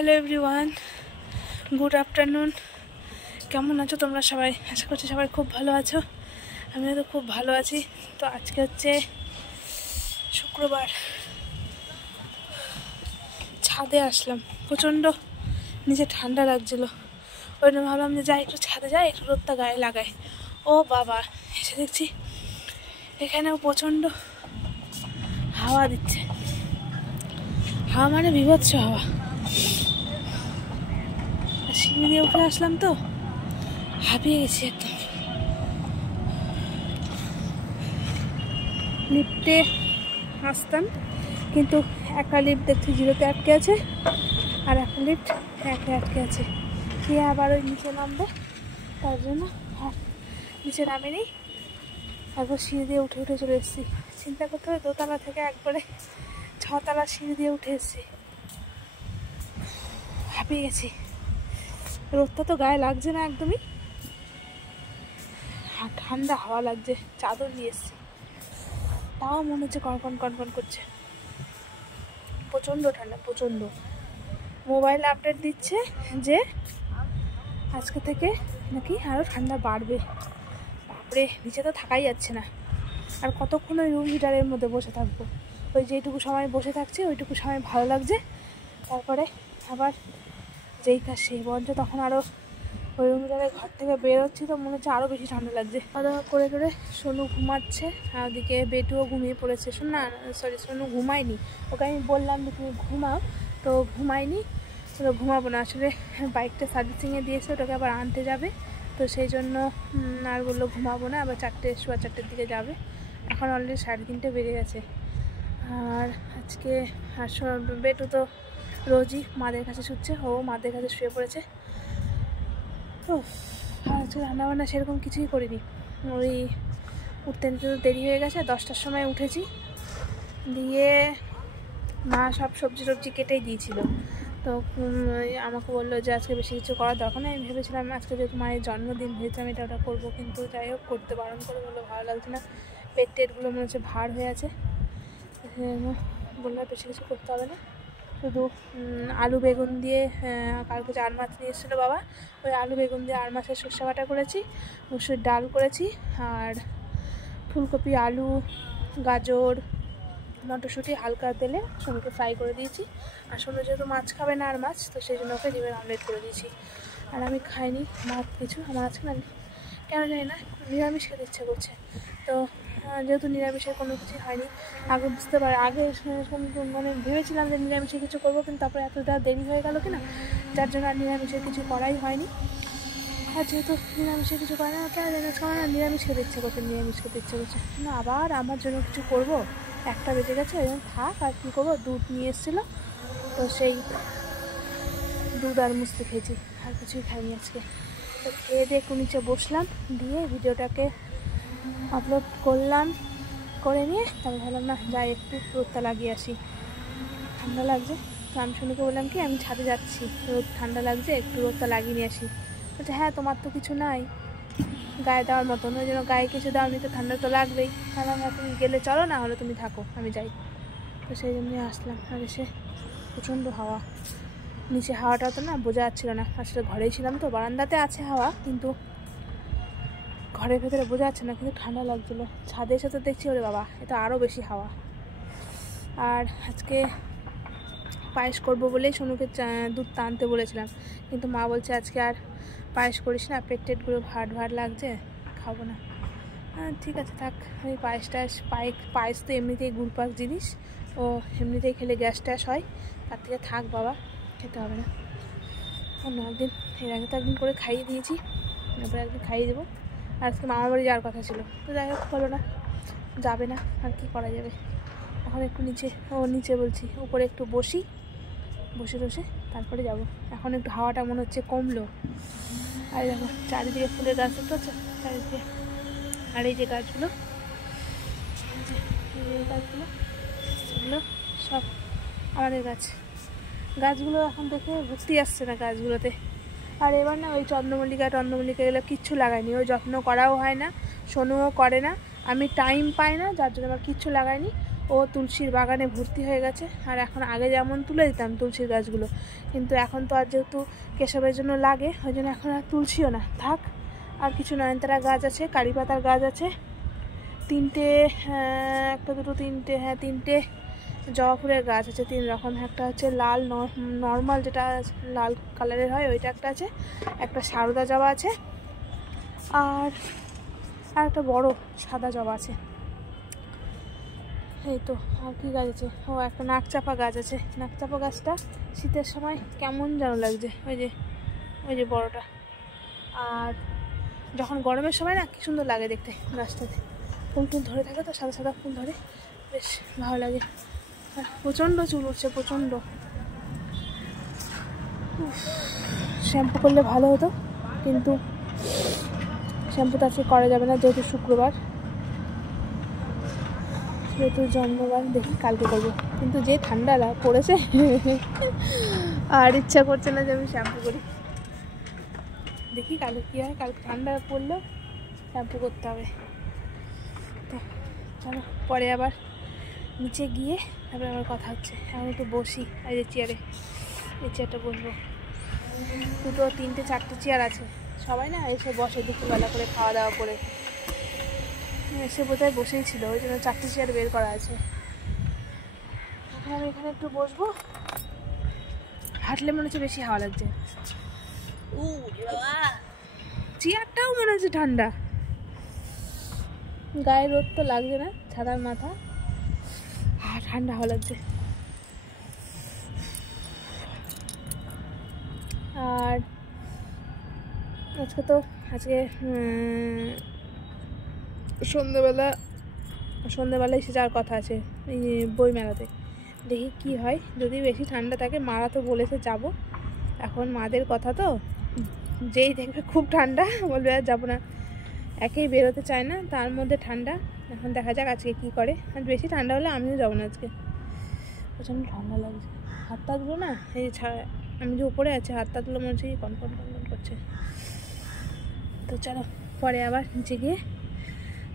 Hello everyone, good afternoon. কেমন আছো তোমরা সবাই? আশা করছি সবাই খুব ভালো আছো। আমিও তো খুব ভালো আছি। তো আজকে হচ্ছে শুক্রবার, ছাদে আসলাম। প্রচণ্ড নিচে ঠান্ডা লাগছিল, ওই জন্য ভাবলাম যে যাই একটু ছাদে যাই, একটু রোদটা গায়ে লাগাই। ও বাবা, এসে দেখছি এখানেও প্রচণ্ড হাওয়া দিচ্ছে। হাওয়া মানে বিভৎস হাওয়া। সিঁড়ি দিয়ে উঠে আসলাম তো হাঁপিয়ে গেছি একদম। লিফটে আসতাম, কিন্তু একটা লিফট দেখছি 0-তে আটকে আছে, আর একটা লিফট 1-এ আটকে আছে। দিয়ে আবার ওই নিচে নামবে, তার জন্য নিচে নামেনি। একবার সিঁড়ি দিয়ে উঠে উঠে চলে এসেছি। চিন্তা করতে হবে, দোতলা থেকে একবারে 6তলা সিঁড়ি দিয়ে উঠে এসেছি। হাঁপিয়ে গেছি। রোদটা তো গায়ে লাগছে না একদমই, ঠান্ডা হাওয়া লাগছে। চাদর নিয়ে এসেছি, তাও মনে হচ্ছে কনকন কনকন করছে। প্রচণ্ড ঠান্ডা, প্রচণ্ড। মোবাইল আপডেট দিচ্ছে যে আজকে থেকে নাকি আরও ঠান্ডা বাড়বে। বাপরে, নিচে তো থাকাই যাচ্ছে না। আর কতক্ষণ ওই রুম হিটারের মধ্যে বসে থাকবো? ওই যেইটুকু সময় বসে থাকছি ওইটুকু সময় ভালো লাগছে, তারপরে আবার যেই কাজ সেই বঞ্চ, তখন আরও ওই রুম হিটারের ঘর থেকে বেরোচ্ছি তো মনে হচ্ছে আরও বেশি ঠান্ডা লাগছে। খাওয়া দাওয়া করে করে সোনু ঘুমাচ্ছে, আর ওদিকে বেটুও ঘুমিয়ে পড়েছে। সোনু ঘুমায়নি, ওকে আমি বললাম যে তুমি ঘুমাও, তো ঘুমায়নি। তো ঘুমাবো না, আসলে বাইকটা সার্ভিসিংয়ে দিয়েছে, ওটাকে আবার আনতে যাবে, তো সেই জন্য আর বললো ঘুমাবো না, আবার 4:15 দিকে যাবে। এখন অলরেডি 3:30 বেজে গেছে। আর আজকে বেটু তো রোজই মাদের কাছে শুচ্ছে, ও মাদের কাছে শুয়ে পড়েছে। তো আজকে রান্নাবান্না সেরকম কিছুই করিনি। ওই উঠতে নিতে তো দেরি হয়ে গেছে, 10টার সময় উঠেছি। দিয়ে মা সব সবজি টবজি কেটেই দিয়েছিল। তো আমাকে বললো যে আজকে বেশি কিছু করার দরকার নেই। আমি ভেবেছিলাম আজকে যেহেতু মায়ের জন্মদিন, ভেবেছিলাম এটা ওটা করবো, কিন্তু যাই হোক করতে বারণ করে বললো ভালো লাগছে না, পেট টেটগুলো মনে হচ্ছে ভার হয়ে আছে। বললো বেশি কিছু করতে হবে না, শুধু আলু বেগুন দিয়ে, কালকে 4 মাছ নিয়ে এসেছিলো বাবা, ওই আলু বেগুন দিয়ে 4 মাছের সর্ষে বাটা করেছি, মুসুর ডাল করেছি, আর ফুলকপি, আলু, গাজর, মটরশুঁটি হালকা তেলে সোনুকে ফ্রাই করে দিয়েছি। আর সোনু যেহেতু মাছ খাবে না আর মাছ, তো সেই জন্য ওকে ডিমের অমলেট করে দিয়েছি। আর আমি খাইনি ভাত কিছু, আমার আজকে না কেন জানি না নিরামিষ খেতে ইচ্ছে করছে। তো যেহেতু নিরামিষের কোনো কিছু হয়নি, আগে বুঝতে পারি, আগে মানে ভেবেছিলাম যে নিরামিষের কিছু করবো, কিন্তু তারপরে এতটা দেরি হয়ে গেল কিনা, যার জন্য আর নিরামিষের কিছু করাই হয়নি। আর যেহেতু নিরামিষের কিছু করে না, তাই নিরামিষ খেতে ইচ্ছে করছে, না আবার আমার জন্য কিছু করবো। 1টা বেজে গেছে, ওই জন্য থাক, আর কী করবো। দুধ নিয়ে এসেছিলো, তো সেই দুধ আর মুসলি খেয়েছি, আর কিছুই খাইনি আজকে। তো খেয়ে দিয়ে একটু নিচে বসলাম, দিয়ে ভিডিওটাকে আপলোড করলাম, করে নিয়ে তারপর ভাবলাম না যাই একটু রোদটা লাগিয়ে আসি, ঠান্ডা লাগছে। তো আমি সোনুকে বললাম কি আমি ছাদে যাচ্ছি, রোদ ঠান্ডা লাগছে, একটু রোদটা লাগিয়ে নিয়ে আসি। বলছে হ্যাঁ তোমার তো কিছু নাই গায়ে দেওয়ার মতন, ওই জন্য গায়ে কিছু দাওনি তো ঠান্ডা তো লাগবেই। হ্যাঁ তুমি গেলে চলো, না হলে তুমি থাকো, আমি যাই। তো সেই জন্যই আসলাম। আর এসে প্রচণ্ড হাওয়া, নিচে হাওয়াটা তো না বোঝা যাচ্ছিলো না। আসলে ঘরেই ছিলাম তো, বারান্দাতে আছে হাওয়া, কিন্তু ঘরের ভেতরে বোঝা যাচ্ছে না, কিন্তু ঠান্ডা লাগছিলো। ছাদে এসে তো দেখছি ওরে বাবা, এটা আরও বেশি হাওয়া। আর আজকে পায়েস করবো বলেই সোনুকে দুধ টানতে বলেছিলাম, কিন্তু মা বলছে আজকে আর পায়েস করিস না, পেট টেটগুলো ভাট ভাট লাগছে, খাবো না। ঠিক আছে থাক, আমি পায়েস তো এমনিতেই গুড়পাক জিনিস, ও এমনিতেই খেলে গ্যাস ট্যাস হয়, তার থেকে থাক বাবা, খেতে হবে না। অন্য একদিন, এর আগে তো একদিন করে খাইয়ে দিয়েছি, এবার একদিন খাইয়ে দেবো। আর আজকে মামার বাড়ি যাওয়ার কথা ছিল, তো যাই হোক হলো না, যাবে না, আর কি করা যাবে। এখন একটু নিচে বলছি উপরে একটু বসে তারপরে যাব। এখন একটু হাওয়াটা মনে হচ্ছে কমলো। আর দেখো চারিদিকে ফুলের গাছ দেখতে হচ্ছে চারিদিকে, আর এই যে গাছগুলো এগুলো সব আমাদের গাছগুলো এখন দেখে ভর্তি আসছে না গাছগুলোতে। আর এবার না ওই চন্দ্রমল্লিকা এগুলো কিচ্ছু লাগাইনি, ওই যত্ন করাও হয় না, সোনুও করে না, আমি টাইম পাই না, যার জন্য আমার কিচ্ছু লাগাইনি। ও তুলসীর বাগানে ভর্তি হয়ে গেছে। আর এখন আগে যেমন তুলে দিতাম তুলসীর গাছগুলো, কিন্তু এখন তো আর যেহেতু কেশবের জন্য লাগে ওই জন্য এখন আর তুলসীও না, থাক। আর কিছু নয়নতারা গাছ আছে, কারি পাতার গাছ আছে 3টে, একটা দুটো তিনটে, হ্যাঁ 3টে জবা ফুলের গাছ আছে 3 রকম। একটা হচ্ছে লাল নর্মাল যেটা লাল কালারের হয় ওইটা একটা আছে, একটা সারদা জবা আছে, আর একটা বড় সাদা জবা আছে। এই তো আর কি গাছ আছে, ও একটা নাকচাপা গাছ আছে। নাকচাপা গাছটা শীতের সময় কেমন যেন লাগছে, ওই যে বড়টা। আর যখন গরমের সময় না কি সুন্দর লাগে দেখতে, গাছটাতে ফুল টুল ধরে থাকে তো, সাদা সাদা ফুল ধরে, বেশ ভালো লাগে। আর প্রচণ্ড চুল উঠছে, প্রচণ্ড। শ্যাম্পু করলে ভালো হতো, কিন্তু শ্যাম্পু তো আজকে করা যাবে না যেহেতু শুক্রবার, যেহেতু জন্মবার, দেখি কালকে করবো। কিন্তু যে ঠান্ডা পড়েছে আর ইচ্ছা করছে না যে আমি শ্যাম্পু করি। দেখি কালকে কী হয়, কালকে ঠান্ডা পড়লেও শ্যাম্পু করতে হবে। তো চলো পরে আবার নিচে গিয়ে তারপরে আবার কথা হচ্ছে। এখন একটু বসি, এই যে চেয়ারে, এই চেয়ারটা বসবো। 2, 3, 4টে চেয়ার আছে, সবাই না এসে বসে দুপুরবেলা করে খাওয়া দাওয়া করে, এসে বোধহয় বসেই ছিল, ওই জন্য 4টে চেয়ার বের করা আছে। এখন আমি এখানে একটু বসবো, হাঁটলে মনে হচ্ছে বেশি হাওয়া লাগছে। চেয়ারটাও মনে হচ্ছে ঠান্ডা, গায়ে রোদ তো লাগছে না, ছাতার মাথা, আর ঠান্ডা হাওয়া লাগছে। আর আজকে সন্ধ্যেবেলায় এসে যাওয়ার কথা আছে এই বই মেলাতে। দেখি কি হয়, যদি বেশি ঠান্ডা থাকে, মারা তো বলেছে যাব। এখন মাদের কথা তো, যেই দেখবে খুব ঠান্ডা বলবে আর যাবো না, একেই বেরোতে চায় না, তার মধ্যে ঠান্ডা। এখন দেখা যাক আজকে কি করে। আর বেশি ঠান্ডা হলে আমিও যাবো না আজকে, প্রচণ্ড ঠান্ডা লাগছে। হাত পাগুলো না, এই আমি যে উপরে আছি, হাত পাগুলো মনে হচ্ছে কনকন করছে। তো চলো পরে আবার নিচে গিয়ে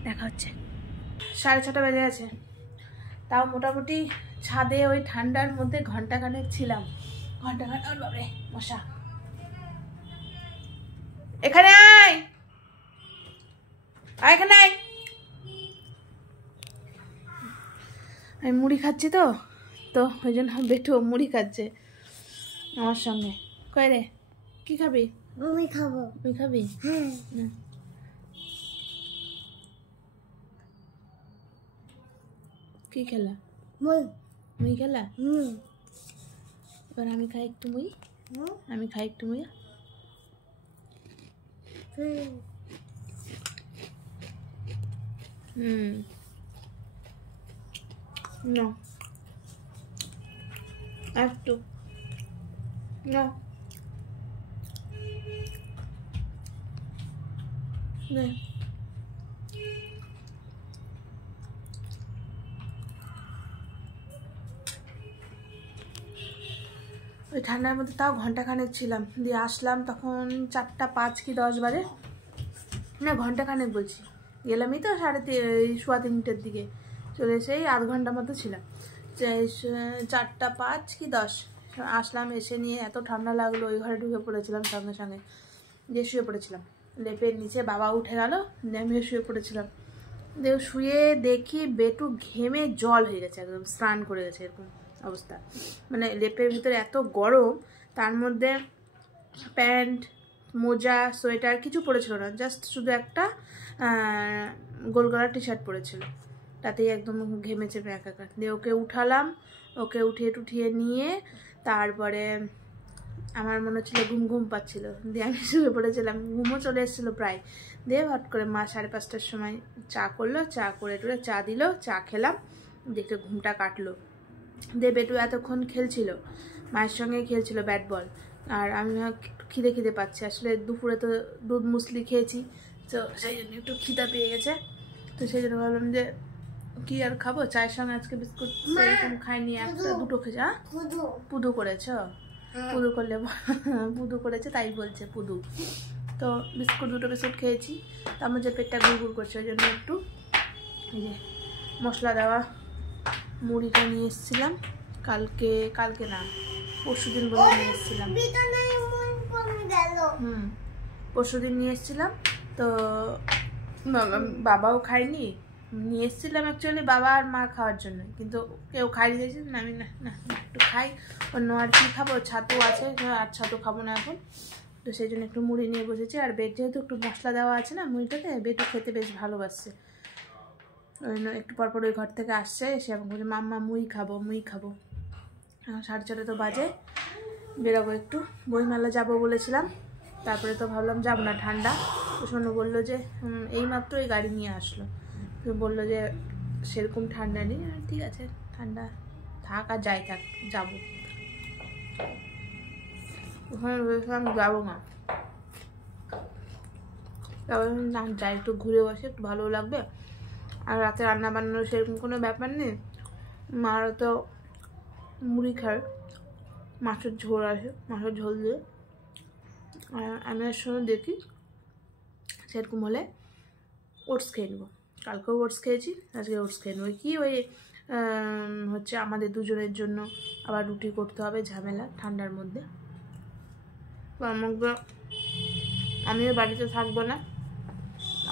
দেখা হচ্ছে। 6:30 বেজে গেছে, তাও মোটামুটি ছাদে ওই ঠান্ডার মধ্যে ঘন্টাখানেক ছিলাম। ঘন্টাখানেক, আর বাবারে মশা, এখানে আয়, এখানে আয়। আমি মুড়ি খাচ্ছি তো ওই জন্য বেটু মুড়ি খাচ্ছে আমার সঙ্গে। কয় রে, কি খাবি? আমি খাবো। তুই খাবি? হ্যাঁ। কি খেলা? মুই খেলা। এবার আমি খাই একটু মুই, আমি খাই একটু মুই। No. I have to. No. No. ওই ঠান্ডার মধ্যে তাও ঘন্টাখানেক ছিলাম, দিয়ে আসলাম তখন 4:05 কি 10 বাজে, না ঘন্টাখানেক বলছি, গেলামই তো 3:30 দিকে, চলে এসেই আধ ঘন্টা মতো ছিলাম। 4:05 কি 10 আসলাম, এসে নিয়ে এত ঠান্ডা লাগলো, ওই ঘরে ঢুকে পড়েছিলাম সঙ্গে সঙ্গে, দিয়ে শুয়ে পড়েছিলাম লেপের নিচে। বাবা উঠে গেল, আমিও শুয়ে পড়েছিলাম। দিয়ে শুয়ে দেখি বেটু ঘেমে জল হয়ে গেছে, একদম স্নান করে গেছে, এরকম অবস্থা। মানে লেপের ভিতরে এত গরম, তার মধ্যে প্যান্ট, মোজা, সোয়েটার কিছু পরেছিল না, জাস্ট শুধু একটা গোল গলার টি-শার্ট পরেছিল, তাতেই একদম ঘেমেছে একাকার। দিয়ে ওকে উঠালাম, ওকে উঠিয়ে নিয়ে তারপরে আমার মনে হচ্ছিলো ঘুম পাচ্ছিল, দিয়ে আমি শুয়ে পড়েছিলাম, ঘুমও চলে এসেছিলো প্রায়। দিয়ে হট করে মা 5:30টার সময় চা করলো, চা করে টুরে চা দিল, চা খেলাম, দেখে ঘুমটা কাটলো। দিয়ে বেটু এতক্ষণ খেলছিল, মায়ের সঙ্গে খেলছিল ব্যাট বল, আর আমি খিদে পাচ্ছে, আসলে দুপুরে তো দুধ মুসলি খেয়েছি, তো সেই জন্য একটু খিদা পেয়ে গেছে। তো সেই জন্য ভাবলাম যে কি আর খাবো, চায়ের সঙ্গে আজকে বিস্কুট এরকম খাইনি, একটা দুটো খেয়েছে। পুদু করেছ? পুদু করলে পুদু করেছে তাই বলছে পুদু। তো দুটো বিস্কুট খেয়েছি, তার মধ্যে পেটটা গুড় করছে, ওই জন্য একটু এই যে মশলা দেওয়া মুড়িটা নিয়ে এসেছিলাম কালকে না পরশু দিন বলে নিয়ে এসেছিলাম। পরশু দিন নিয়ে এসেছিলাম, তো বাবাও খায়নি। নিয়ে এসেছিলাম অ্যাকচুয়ালি বাবা আর মা খাওয়ার জন্য, কিন্তু কেউ খাইয়ে দিয়েছে না, আমি না না একটু খাই, অন্য আর কি খাবো, ছাতু আছে আর ছাতু খাবো না এখন, তো সেই জন্য একটু মুড়ি নিয়ে বসেছি। আর বেড যেহেতু একটু মশলা দেওয়া আছে না মুড়িটাতে, বেডও খেতে বেশ ভালোবাসছে, ওই জন্য একটু পরপর ওই ঘর থেকে আসছে, সে এখন বলছে মাম্মা মুড়ি খাবো 4:30 তো বাজে। বেরোবো একটু, বইমেলা যাবো বলেছিলাম, তারপরে তো ভাবলাম যাবো না, ঠান্ডা। তো সোনু বললো যে এইমাত্র এই গাড়ি নিয়ে আসলো, তো বললো যে সেরকম ঠান্ডা নেই। আর ঠিক আছে, ঠান্ডা থাক আর যাই থাক, যাবো। ওখানে ভেবেছিলাম যাবো না, তারপরে না যাই, একটু ঘুরে বসে একটু ভালো লাগবে। আর রাতে রান্না বান্নার সেরকম কোনো ব্যাপার নেই, মারা তো মুড়ি খায়, মাছের ঝোল আছে, মাছের ঝোল দিয়ে। আর আমি আর শোনো দেখি সেরকম হলে ওটস খেয়ে নেবো, কালকেও ওটস খেয়েছি, আজকে ওটস খেয়ে নেবো। কি ওই হচ্ছে আমাদের দুজনের জন্য আবার রুটি করতে হবে, ঝামেলা ঠান্ডার মধ্যে। তো আমাকে, আমিও বাড়িতে থাকবো না,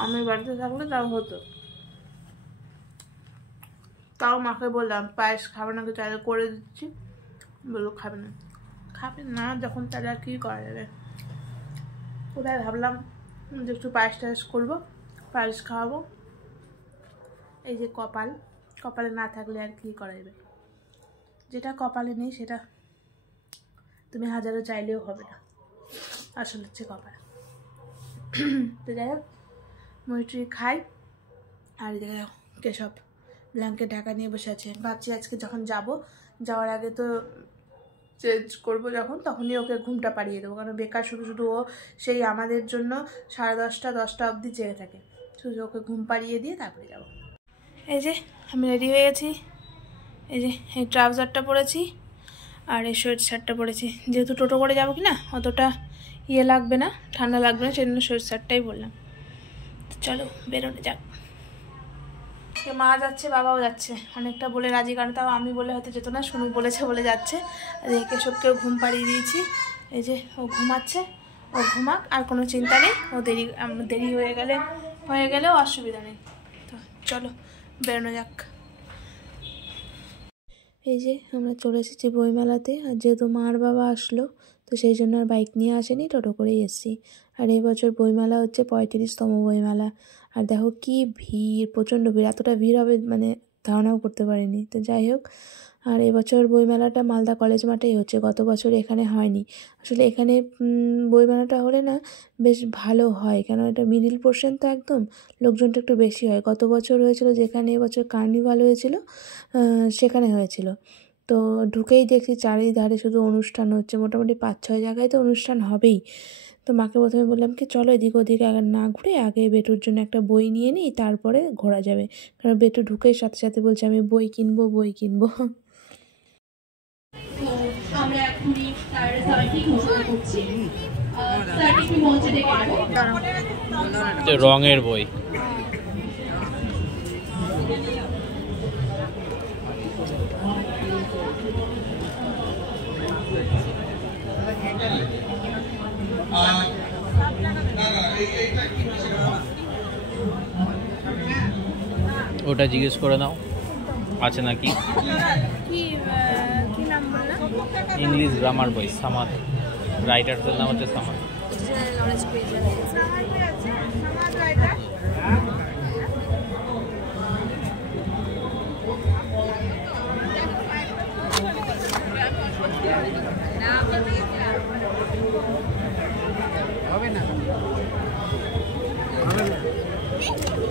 আমি বাড়িতে থাকলে তাও হতো, তাও মাকে বললাম পায়েস খাবে না, চাইলে করে দিচ্ছি, বললো খাবে না যখন, তাহলে আর কী করা যাবে। কোথায় ভাবলাম যে একটু পায়েস টায়েস করবো, পায়েস খাওয়াবো। এই যে কপালে না থাকলে আর কি করা যাবে, যেটা কপালে নেই সেটা তুমি হাজারো চাইলেও হবে না, আসলে হচ্ছে কপাল। তো যাই হোক, মুড়ি খাই। আর এদিকে কেশব ব্ল্যাঙ্কেট ঢাকা নিয়ে বসে আছে। ভাবছি আজকে যখন যাওয়ার আগে তো চেঞ্জ করবো, যখন তখনই ওকে ঘুমটা পাড়িয়ে দেবো, কারণ বেকার শুধু ও সেই আমাদের জন্য 10:30 অবধি জেগে থাকে, শুধু ওকে ঘুম পাড়িয়ে দিয়ে তারপরে যাবো। এই যে আমি রেডি হয়ে গেছি, এই যে এই ট্রাউজারটা পরেছি আর এই সোয়েট শার্টটা পরেছি, যেহেতু টোটো করে যাবো কি না অতটা লাগবে না, ঠান্ডা লাগবে না, সেই জন্য সোয়েট শার্টটাই বললাম। তো চলো বেরোনো যাক। মা যাচ্ছে, বাবাও যাচ্ছে, অনেকটা বলে রাজি, কারণ তাও আমি বলে হয়তো যেত না, শুনু বলেছে বলে যাচ্ছে। আর কেশবকেও ঘুম পাড়িয়ে দিয়েছি, এই যে ও ঘুমাচ্ছে, ও ঘুমাক, আর কোনো চিন্তা নেই, ও দেরি হয়ে গেলেও অসুবিধা নেই। তো চলো বেরোনো যাক। এই যে আমরা চলে এসেছি বইমেলাতে, আর যেহেতু মার বাবা আসলো তো সেই জন্য আর বাইক নিয়ে আসেনি, টোটো করেই এসেছি। আর এবছর বইমেলা হচ্ছে 35তম বইমেলা, আর দেখো কি ভিড়, প্রচণ্ড ভিড়, এতটা ভিড় হবে মানে ধারণাও করতে পারিনি। তো যাই হোক, আর এবছর বইমেলাটা মালদা কলেজ মাঠেই হচ্ছে, গত বছর এখানে হয়নি। আসলে এখানে বইমেলাটা হলে না বেশ ভালো হয়, কেন এটা মিডিল পোর্শন তো একদম, লোকজনটা একটু বেশি হয়। গত বছর হয়েছিল যেখানে, এবছর কার্নিভাল হয়েছিল, সেখানে হয়েছিল। তো ঢুকেই দেখছি চারিধারে শুধু অনুষ্ঠান হচ্ছে, মোটামুটি 5-6 জায়গায় তো অনুষ্ঠান হবেই। তো মাকে প্রথমে বললাম কি চলো এদিক ওদিকে আগে না ঘুরে আগে বেটুর জন্য একটা বই নিয়ে নিই, তারপরে ঘোরা যাবে, কারণ বেটু ঢুকেই সাথে সাথে বলছে আমি বই কিনবো। আমরা এখনই তার রেজাল্টটি ঘোষণা করছি। সার্টিফিকেট মঞ্চে ডেকে নেব। রঙের বই, ওটা জিজ্ঞেস করে নাও আছে নাকি। কি নাম বললা? ইংলিশ গ্রামার বই, সামাদ, রাইটারদের নাম হচ্ছে সামাদ।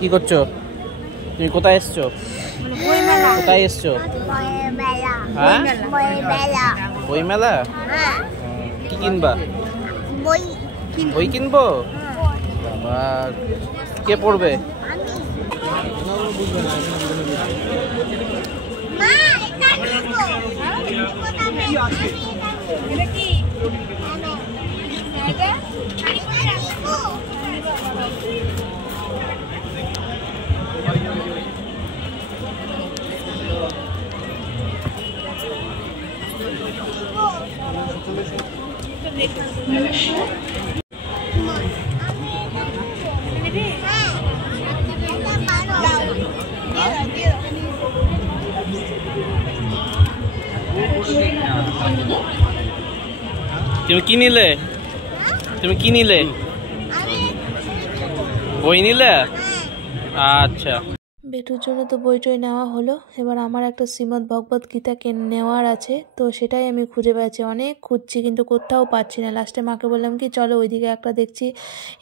কি করছো তুমি? কোথায় এসছো? হ্যাঁ, বই মেলা। কি কিনবা? বই কিনবো। বাবা, কে পড়বে? তুমি কি নিলে? তুমি কি নিলে? বই নিলে? আচ্ছা। বেটুর জন্য তো বই টই নেওয়া হলো, এবার আমার একটা শ্রীমদ্ ভগবত গীতা নেওয়ার আছে, তো সেটাই আমি খুঁজে বেড়াচ্ছি, অনেক খুঁজছি কিন্তু কোথাও পাচ্ছি না। লাস্টে মাকে বললাম কি চলো ওইদিকে একটা দেখছি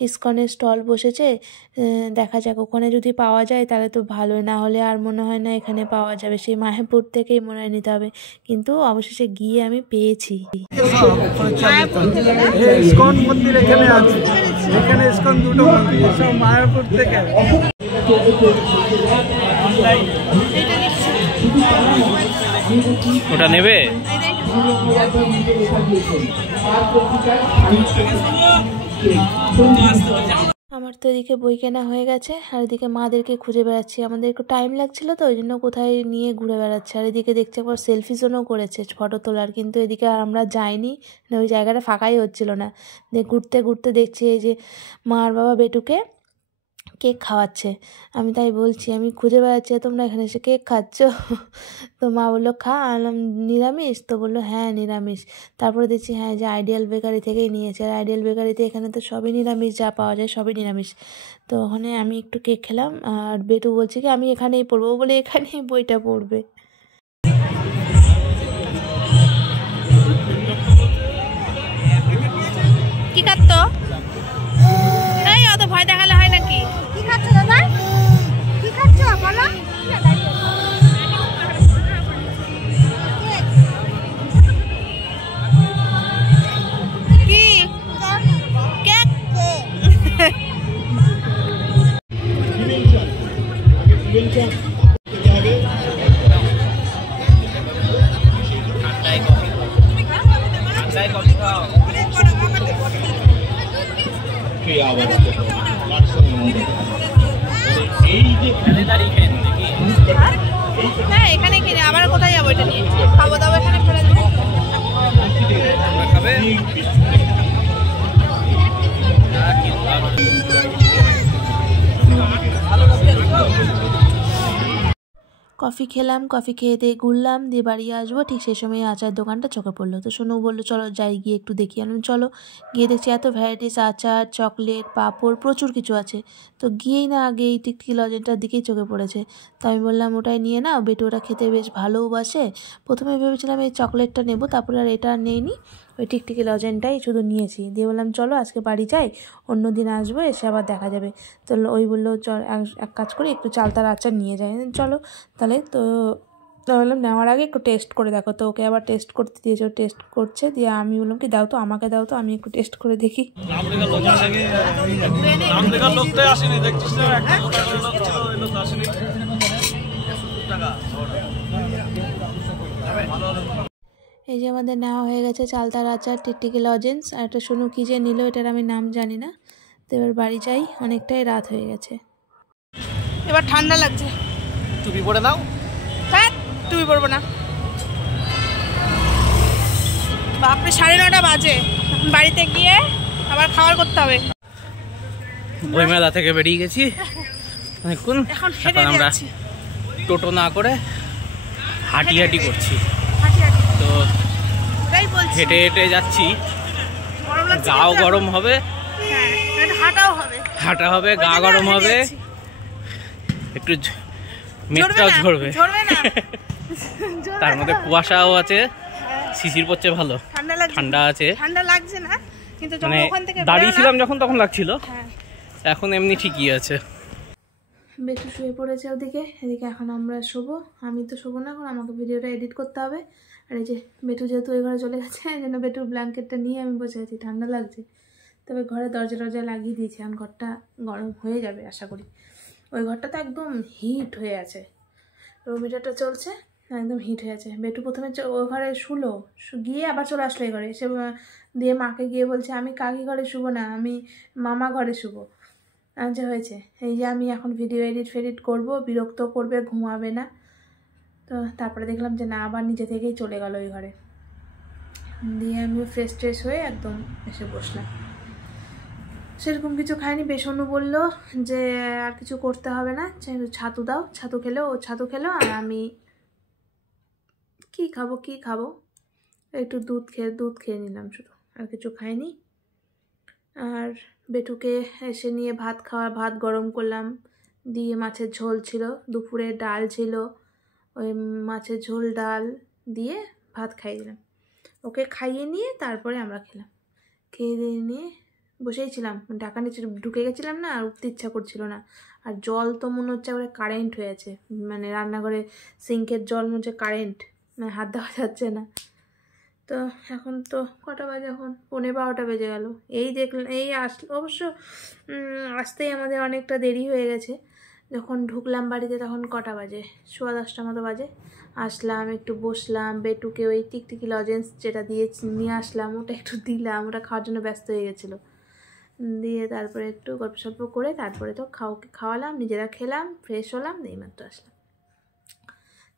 ইসকনের স্টল বসেছে, দেখা যাক ওখানে যদি পাওয়া যায় তাহলে তো ভালোই, না হলে আর মনে হয় না এখানে পাওয়া যাবে, সেই মায়াপুর থেকেই মনে হয় নিতে হবে। কিন্তু অবশেষে গিয়ে আমি পেয়েছি। ইসকন মন্দির এখানে আছে, এখানে ইসকন দুটো মন্দির সব মায়াপুর থেকে। ওটা নেবে? আমার তো এদিকে বই কেনা হয়ে গেছে, আর এদিকে মাদেরকে খুঁজে বেড়াচ্ছি, আমাদের একটু টাইম লাগছিলো তো ওই জন্য কোথায় নিয়ে ঘুরে বেড়াচ্ছে। আর এদিকে দেখছি একবার সেলফি জোনও করেছে ফটো তোলার, কিন্তু এদিকে আর আমরা যাইনি, ওই জায়গাটা ফাঁকাই হচ্ছিল না। ঘুরতে ঘুরতে দেখছি এই যে মার বাবা বেটুকে কেক খাওয়াচ্ছে, আমি তাই বলছি আমি খুঁজে বেড়াচ্ছি তোমরা এখানে এসে কেক খাচ্ছ। তো মা বললো খা, আনলাম নিরামিষ, তো বললো হ্যাঁ নিরামিষ। তারপরে দেখছি হ্যাঁ যে আইডিয়াল বেকারি থেকেই নিয়েছে, আর আইডিয়াল বেকারিতে এখানে তো সবই নিরামিষ, যা পাওয়া যায় সবই নিরামিষ। তো ওখানে আমি একটু কেক খেলাম, আর বেটু বলছে কি আমি এখানেই পড়বো, বলে এখানেই বইটা পড়বে। কি খাচ্ছ? এই অত ভয় দেখালে হয় নাকি? কি খাচ্ছ দাদা? কি খাচ্ছ বলো? কি কেক? হ্যাঁ এখানে কিনে আবার কোথায় যাবো, এটা নিয়ে খাবো দাবো এখানে ফেলে দেবো। কফি খেলাম, কফি খেয়ে দিয়ে ঘুরলাম, দিয়ে বাড়ি আসবো, ঠিক সেই সময় আচার দোকানটা চোখে পড়লো। তো সোনু বললো চলো যাই গিয়ে একটু দেখি, আমি চলো। গিয়ে দেখছি এত ভ্যারাইটিস আচার, চকলেট, পাঁপড়, প্রচুর কিছু আছে। তো গিয়েই না আগে এই টিকটিকি লজেন্সটার দিকেই চোখে পড়েছে, তো আমি বললাম ওটাই নিয়ে নাও, বেটু ওটা খেতে বেশ ভালোবাসে। প্রথমে ভেবেছিলাম এই চকলেটটা নেবো, তারপরে আর এটা আর নেইনি, ওই টিকটিকি লজেন্সটাই শুধু নিয়েছি। দিয়ে বললাম চলো আজকে বাড়ি যাই, অন্য দিন আসবো, এসে আবার দেখা যাবে। তো ওই বললো চল এক কাজ করি একটু চালতার আচার নিয়ে যাই, চলো তাহলে। তো বললাম নেওয়ার আগে একটু টেস্ট করে দেখো, তো ওকে আবার টেস্ট করতে দিয়েছে, ও টেস্ট করছে, দিয়ে আমি বললাম কি দাও তো আমাকে দাও তো, আমি একটু টেস্ট করে দেখি। এই যে আমাদের নেওয়া হয়ে গেছে চালতার আচার, টিকটিকি লজেন্স, আর একটা সোনু কী যে নিল এটার আমি নাম জানি না। তো এবার বাড়ি যাই, অনেকটাই রাত হয়ে গেছে, এবার ঠান্ডা লাগছে। টুপি পরে নাও। হ্যাঁ টুপি পরবো না, বাপরে 9:30 বাজে, বাড়িতে গিয়ে আবার খাবার করতে হবে। বইমেলা থেকে বেরিয়ে গেছি এখন আমরা টোটো না করে হাঁটি হাঁটি করছি। তো হেঁটে হেঁটে যাচ্ছি, গাও গরম হবে, হাঁটা হবে, গা গরম হবে, একটু মেঘটাও ঝরবে, তার মধ্যে কুয়াশাও আছে, শিশির পড়ছে, ভালো ঠান্ডা আছে, ঠান্ডা লাগছে না কিন্তু মানে দাঁড়িয়েছিলাম যখন তখন লাগছিল, এখন এমনি ঠিকই আছে। বেটু শুয়ে পড়েছে ওদিকে, এদিকে এখন আমরা শোবো, আমি তো শোবো না এখন, আমাকে ভিডিওটা এডিট করতে হবে। আর এই যে বেটু যেহেতু ওই ঘরে চলে গেছে, এই জন্য বেটুর ব্ল্যাঙ্কেটটা নিয়ে আমি বসে আছি, ঠান্ডা লাগছে। তবে ঘরে দরজা লাগিয়ে দিয়েছি, এখন ঘরটা গরম হয়ে যাবে আশা করি। ওই ঘরটা তো একদম হিট হয়ে আছে, রুম হিটারটা চলছে, একদম হিট হয়ে আছে। বেটু প্রথমে ওই ঘরে শুলো, গিয়ে আবার চলে আসলো এই ঘরে, সে দিয়ে মাকে গিয়ে বলছে আমি কাকি ঘরে শুবো না, আমি মামা ঘরে শুবো। যে হয়েছে এই যে আমি এখন ভিডিও এডিট করবো, বিরক্ত করবে, ঘুমাবে না। তো তারপরে দেখলাম যে না, আবার নিজে থেকেই চলে গেল ওই ঘরে। দিয়ে আমি ফ্রেশ ট্রেশ হয়ে একদম এসে বসলাম। সেরকম কিছু খাইনি। বেসনও বললো যে আর কিছু করতে হবে না, ছাতু দাও, ছাতু খেলো, ও ছাতু খেলো, আর আমি কি খাবো একটু দুধ খেয়ে নিলাম শুধু, আর কিছু খাইনি। আর বেটুকে এসে নিয়ে ভাত গরম করলাম, দিয়ে মাছের ঝোল ছিল, দুপুরে ডাল ছিল, ওই মাছের ঝোল ডাল দিয়ে ভাত খাইয়ে দিলাম। ওকে খাইয়ে নিয়ে তারপরে আমরা খেলাম। খেয়ে দিয়ে নিয়ে বসেই ছিলাম, ঢাকা নিচে ঢুকে গেছিলাম না, আর উঠতে ইচ্ছা করছিল না। আর জল তো মনে হচ্ছে আবার কারেন্ট হয়ে আছে, মানে রান্নাঘরে সিঙ্কের জল মনে হচ্ছে কারেন্ট, মানে হাত দেওয়া যাচ্ছে না। তো এখন তো কটা বাজে, এখন 11:15 বেজে গেল। এই দেখলাম, এই আসলো অবশ্য, আসতেই আমাদের অনেকটা দেরি হয়ে গেছে। যখন ঢুকলাম বাড়িতে তখন কটা বাজে, 10:15 মতো বাজে। আসলাম, একটু বসলাম, বেটুকে ওই টিকটিকি লজেন্স যেটা দিয়ে নিয়ে আসলাম ওটা একটু দিলাম, ওটা খাওয়ার জন্য ব্যস্ত হয়ে গেছিলো। দিয়ে তারপরে একটু গল্প সল্প করে তারপরে তো খাওয়ালাম, নিজেরা খেলাম, ফ্রেশ হলাম, এইমাত্র আসলাম।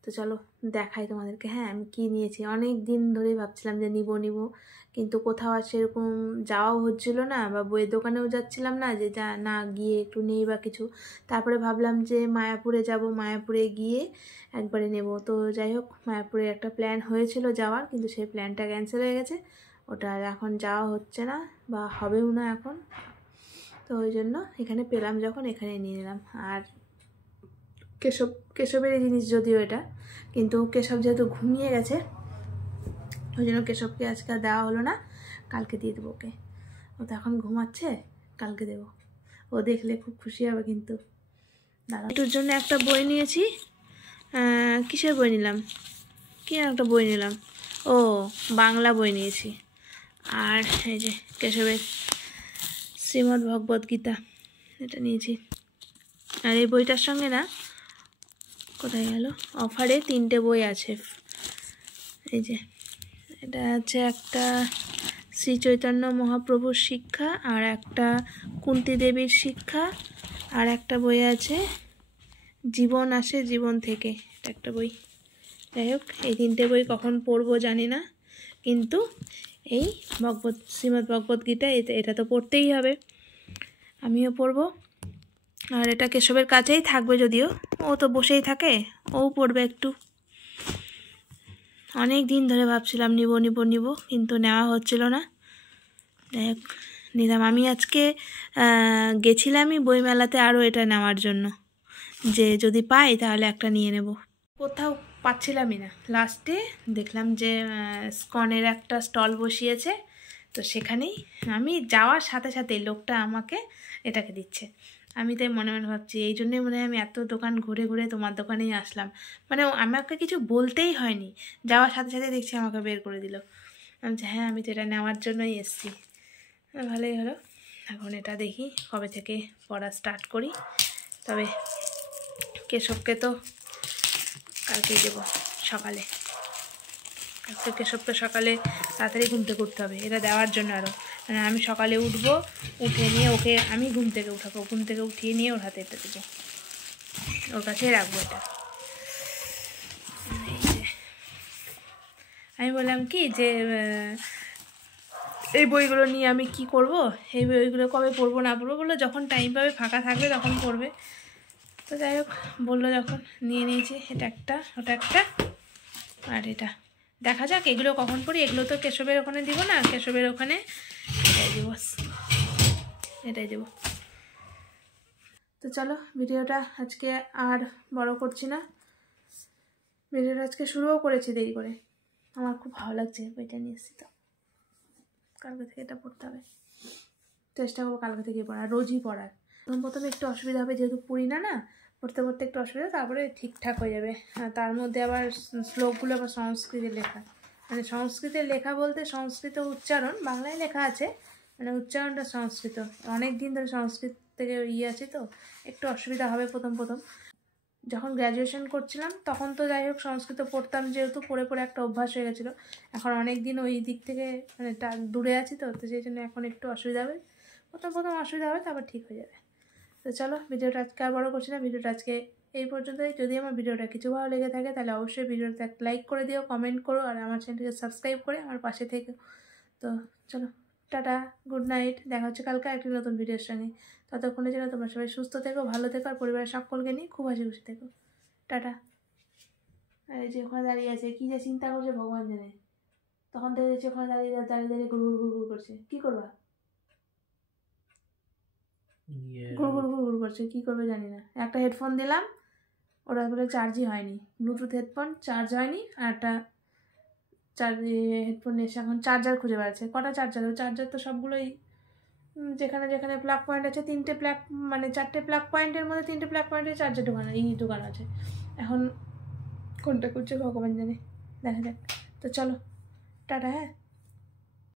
তো চলো দেখাই তোমাদেরকে। হ্যাঁ, আমি কি নিয়েছি, অনেক দিন ধরে ভাবছিলাম যে নিব, কিন্তু কোথাও আর সেরকম যাওয়াও হচ্ছিল না, বা বইয়ের দোকানেও যাচ্ছিলাম না যে না গিয়ে একটু নেই বা কিছু। তারপরে ভাবলাম যে মায়াপুরে যাব, মায়াপুরে গিয়ে একবারে নেব। তো যাই হোক, মায়াপুরে একটা প্ল্যান হয়েছিল যাওয়ার, কিন্তু সেই প্ল্যানটা ক্যান্সেল হয়ে গেছে, ওটা এখন যাওয়া হচ্ছে না বা হবেও না এখন। তো ওই জন্য এখানে পেলাম যখন, এখানে নিয়ে নিলাম। আর কেশবের জিনিস যদিও এটা, কিন্তু কেশব যেহেতু ঘুমিয়ে গেছে ওই জন্য কেশবকে আজকে আর দেওয়া হলো না, কালকে দিয়ে দেবো ওকে। ও তো এখন ঘুমাচ্ছে, কালকে দেবো, ও দেখলে খুব খুশি হবে। কিন্তু দাদা এটুর জন্য একটা বই নিয়েছি। কিসের বই নিলাম, কি একটা বই নিলাম, ও বাংলা বই নিয়েছি। আর এই যে কেশবের শ্রীমদ্ ভগবদ গীতা, এটা নিয়েছি। আর এই বইটার সঙ্গে না, কোথায় গেল, অফারে 3টে বই আছে। এই যে এটা আছে একটা শ্রী চৈতন্য মহাপ্রভুর শিক্ষা, আর একটা কুন্তী দেবীর শিক্ষা, আর একটা বই আছে জীবন আসে জীবন থেকে, এটা একটা বই। যাই হোক, এই 3টে বই কখন পড়বো জানি না, কিন্তু এই শ্রীমদ্ ভগবদ গীতা এটা তো পড়তেই হবে, আমিও পড়বো। আর এটা কেশবের কাছেই থাকবে, যদিও ও তো বসেই থাকে, ও পড়বে একটু। অনেক দিন ধরে ভাবছিলাম নিব, কিন্তু নেওয়া হচ্ছিল না। যাই হোক, নিলাম। আমি আজকে গেছিলামই বইমেলাতে আরও এটা নেওয়ার জন্য, যে যদি পাই তাহলে একটা নিয়ে নেব। কোথাও পাচ্ছিলামই না, লাস্টে দেখলাম যে স্কনের একটা স্টল বসিয়েছে, তো সেখানেই আমি যাওয়ার সাথে সাথে লোকটা আমাকে এটাকে দিচ্ছে। আমি তাই মনে মনে ভাবছি, এই জন্যই মনে হয় আমি এত দোকান ঘুরে ঘুরে তোমার দোকানেই আসলাম, মানে আমাকে কিছু বলতেই হয়নি, যাওয়ার সাথে সাথে দেখছি আমাকে বের করে দিল। আমি হ্যাঁ, আমি তো এটা নেওয়ার জন্যই এসেছি। ভালোই হলো। এখন এটা দেখি কবে থেকে পড়া স্টার্ট করি। তবে কেশবকে তো কালকেই দেবো সকালে, কালকে কেশবকে সকালে তাড়াতাড়ি ঘুম থেকে উঠতে হবে এটা দেওয়ার জন্য। আরও মানে আমি সকালে উঠবো, উঠে নিয়ে ওকে আমি ঘুম থেকে উঠাবো, ঘুম থেকে উঠিয়ে নিয়ে ওর হাতে এটা দেবো, ওর কাছেই রাখবো এটা। আমি বললাম কি যে এই বইগুলো নিয়ে আমি কি করব, এই বইগুলো কবে পড়বো না পড়বো, বললো যখন টাইম পাবে, ফাঁকা থাকবে তখন পড়বে। তো যাই হোক, বললো যখন, নিয়ে নিয়েছি। এটা একটা, ওটা একটা, আর এটা দেখা যাক এগুলো কখন পড়ি। এগুলো তো কেশবের ওখানে দিব না, কেশবের ওখানে এটাই দেব। তো চলো, ভিডিওটা আজকে আর বড় করছি না, ভিডিওটা আজকে শুরুও করেছি দেরি করে। আমার খুব ভালো লাগছে বইটা নিয়ে এসেছি, তো কালকে থেকে এটা পড়তে হবে, চেষ্টা করবো কালকে থেকে পড়ার, রোজই পড়ার। প্রথমে একটু অসুবিধা হবে, যেহেতু পড়ি না, পড়তে পড়তে একটু অসুবিধা, তারপরে ঠিকঠাক হয়ে যাবে। তার মধ্যে আবার শ্লোকগুলো আবার সংস্কৃতের লেখা, মানে সংস্কৃতের লেখা বলতে সংস্কৃত উচ্চারণ, বাংলায় লেখা আছে, মানে উচ্চারণটা সংস্কৃত। অনেক দিন ধরে সংস্কৃত থেকে আছে, তো একটু অসুবিধা হবে প্রথম। যখন গ্র্যাজুয়েশন করছিলাম তখন তো যাই হোক সংস্কৃত পড়তাম, যেহেতু পড়ে পড়ে একটা অভ্যাস হয়ে গেছিলো। এখন অনেক দিন ওই দিক থেকে মানে দূরে আছি, তো সেই জন্য এখন একটু অসুবিধা হবে, প্রথম অসুবিধা হবে, তারপর ঠিক হয়ে যাবে। তো চলো, ভিডিওটা আজকে আর বড় করছি না, ভিডিওটা আজকে এই পর্যন্তই। যদি আমার ভিডিওটা কিছু ভালো লেগে থাকে তাহলে অবশ্যই ভিডিওটা লাইক করে দিও, কমেন্ট করো, আর আমার চ্যানেলটিকে সাবস্ক্রাইব করে আমার পাশে থেকো। তো চলো, টাটা, গুড নাইট, দেখা হচ্ছে কালকে একটি নতুন ভিডিওর সঙ্গে। ততক্ষণে যেন তোমরা সবাই সুস্থ থেকো, ভালো থেকো, আর পরিবারের সকলকে নিয়ে খুব হাসি খুশি থেকো। টাটা। আর এই যে ওখানে দাঁড়িয়ে আছে, কী যে চিন্তা করছে ভগবান জানে। তখন থেকে দেখছি ওখানে দাঁড়িয়ে দাঁড়িয়ে দাঁড়িয়ে গুড় গুড় গুড় করছে। কী করবা? গুড় গুড় গুড় গুড় করছে, কী করবে জানি না। একটা হেডফোন দিলাম, ওটা বলে চার্জই হয়নি, ব্লুটুথ হেডফোন চার্জ হয়নি, আর একটা হেডফোন এসে এখন চার্জার খুঁজে বেড়াচ্ছে। কটা চার্জার? চার্জার তো সবগুলোই যেখানে যেখানে প্লাগ পয়েন্ট আছে, 3টে প্লাগ, মানে 4টে প্লাগ পয়েন্টের মধ্যে 3টে প্লাগ পয়েন্টে চার্জার ঢোকানো আছে। এখন কোনটা করছে ভগবান জানে, দেখা যাক। তো চলো, টাটা। হ্যাঁ।